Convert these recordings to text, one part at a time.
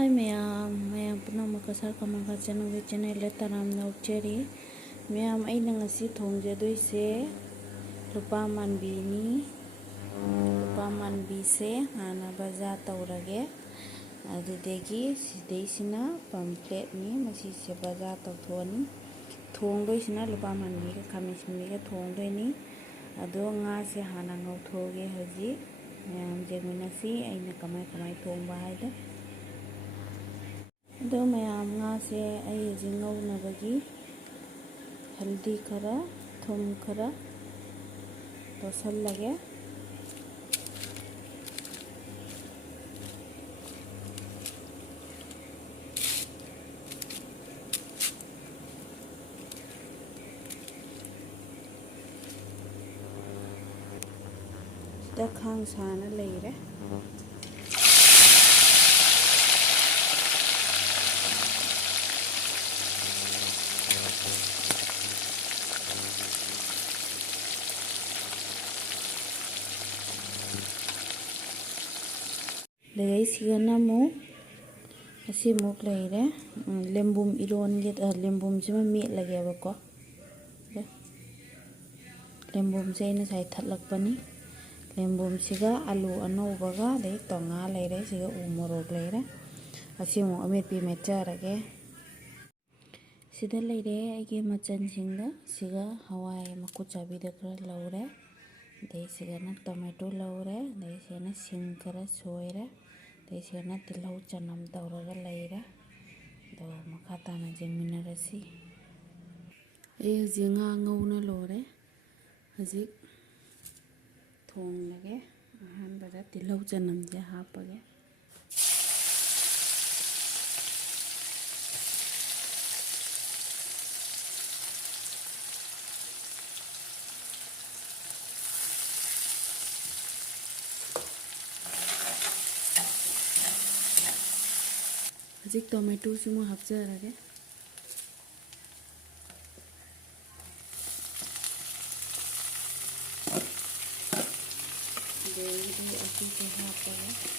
हाय मयाम पुनमक सरकमका channel channel तराम नौचरी मयाम अइना ngasi थोंजदोइसे लुपा मानबीनी लुपा मानबीसे हाना बजा तौरगे अदुदगी सिदैसिना पम्पलेटनी मसीसे बजा तौथोनी थोंदोइसिना लुपा मानबीगा खामेसिनबीगा थोंदोइनी अदो ngaसे हाना ngौथोगे हजी मयाम जेमिनसी अइना कमाय थोंबा हाइदे अदो मयाम ngaसे अइ हजी ngौनबगी हल्दी खरा थुम खरा तोसल्लगे सिदा खांग साना लेरे असीमुक लेरे लेम्बुम इरोनगे लेम्बुम सिमा मेटलगेबको लेम्बुम से अइना साइ थटलकपनी लेम्बुम सिगा आलू अनौबगा दे तोंगा लेरे सिगा उ मोरोक लेरे असीमु अमेटपी मेटचरगे सिदा लेरे आइगे मचन सिंगा सिगा हवाई मकुचाबीदा खरा लौरे दे सिगाना टोमेटो लौरे दे सिगाना सिंग खरा सोयरे दे सिगाना तिलौ चनम तौरगा लेरे दो मखा ताना जेंमिनरसी ए हजी nga ngौना लोरे हजी थोंग लगे अहानबदा तिलौ चनम जे हापगे हजी टोमेटो सिमु हापचरगे देगी असी से हापगे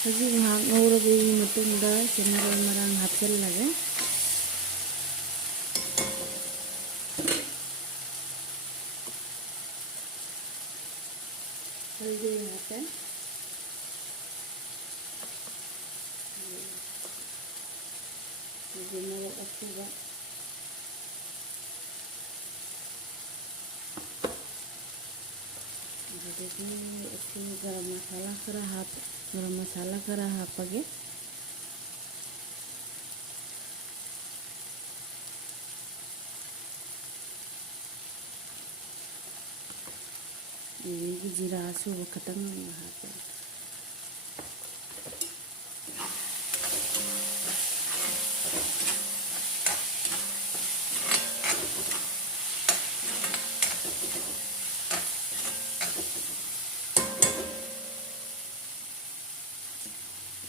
हजी वहाँ ngौरबगी मतुंगदा मरल मरंग हापचल्लगे हल्दी हापे हजी मरल असूबा गरम मसाला खरा हापगे जीरा असूबा खतंग हापे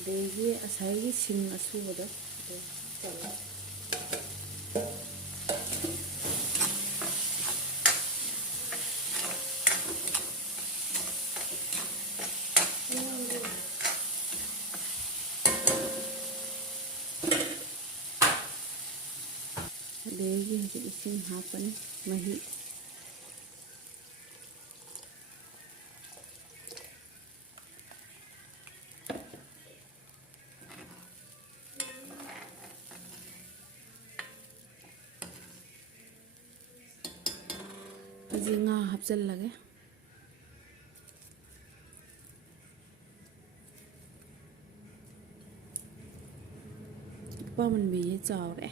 देगी असाई सिंग असूबदा चला देगी हजी इसिंग हापनी मही हजी nga हापचल्लगे लुपा मानबी चावरे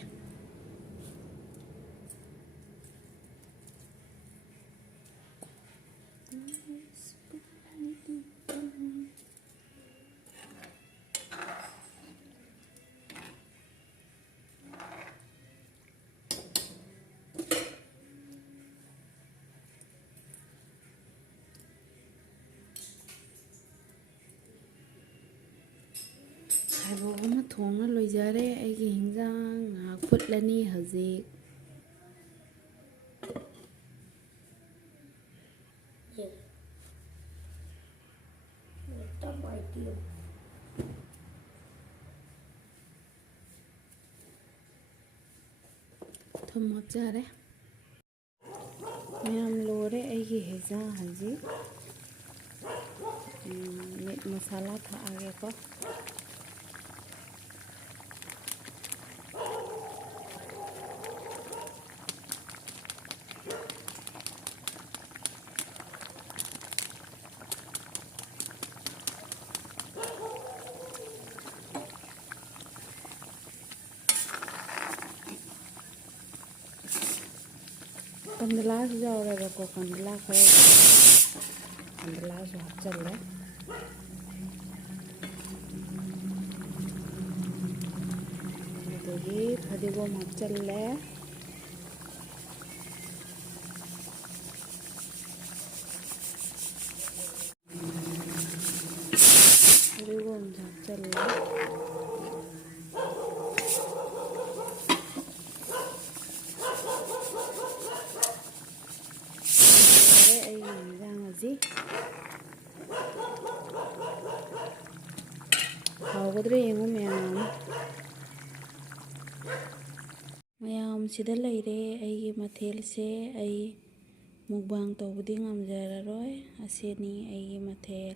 ꯊꯣꯡꯅ ꯂꯣꯏꯖꯔꯦ ꯑꯩꯒꯤ ꯍꯤꯟꯖꯥꯡ ꯉꯥꯏꯍꯥꯛ ꯐꯨꯠꯂꯅꯤ ꯍꯧꯖꯤꯛ ꯊꯨꯝ ꯍꯥꯞꯆꯔꯦ ꯃꯌꯥꯝ ꯂꯣꯏꯔꯦ ꯑꯩꯒꯤ ꯍꯤꯟꯖꯥꯡ ꯍꯧꯖꯤꯛ ꯃꯤꯠ ꯃꯁꯥꯂꯥ ꯊꯥꯛꯑꯒꯦꯀꯣ ꯀꯟꯗꯂꯥꯁꯨ ꯌꯥꯎꯔꯦꯕꯀꯣ ꯀꯟꯗꯂꯥ ꯈꯔ ꯀꯟꯗꯂꯥꯁꯨ ꯍꯥꯞꯆꯜꯂꯦ ꯑꯗꯒꯤ ꯐꯗꯤꯒꯣꯝ ꯍꯥꯞꯆꯜꯂꯦ ꯐꯗꯤꯒꯣꯝꯁꯨ ꯍꯥꯞꯆꯜꯂꯦ ꯑꯩꯒꯤ ꯍꯤꯟꯖꯥꯡ ꯍꯧꯖꯤꯛ ꯍꯥꯎꯒꯗ꯭ꯔꯥ ꯌꯦꯡꯉꯨ ꯃꯌꯥꯝꯁꯤꯗ ꯂꯩꯔꯦ ꯑꯩꯒꯤ ꯃꯊꯦꯜꯁꯦ ꯑꯩ ꯃꯨꯛꯕꯥꯡ ꯇꯧꯕꯗꯤ ꯉꯝꯖꯔꯔꯣꯏ ꯑꯁꯤꯅꯤ ꯑꯩꯒꯤ ꯃꯊꯦꯜ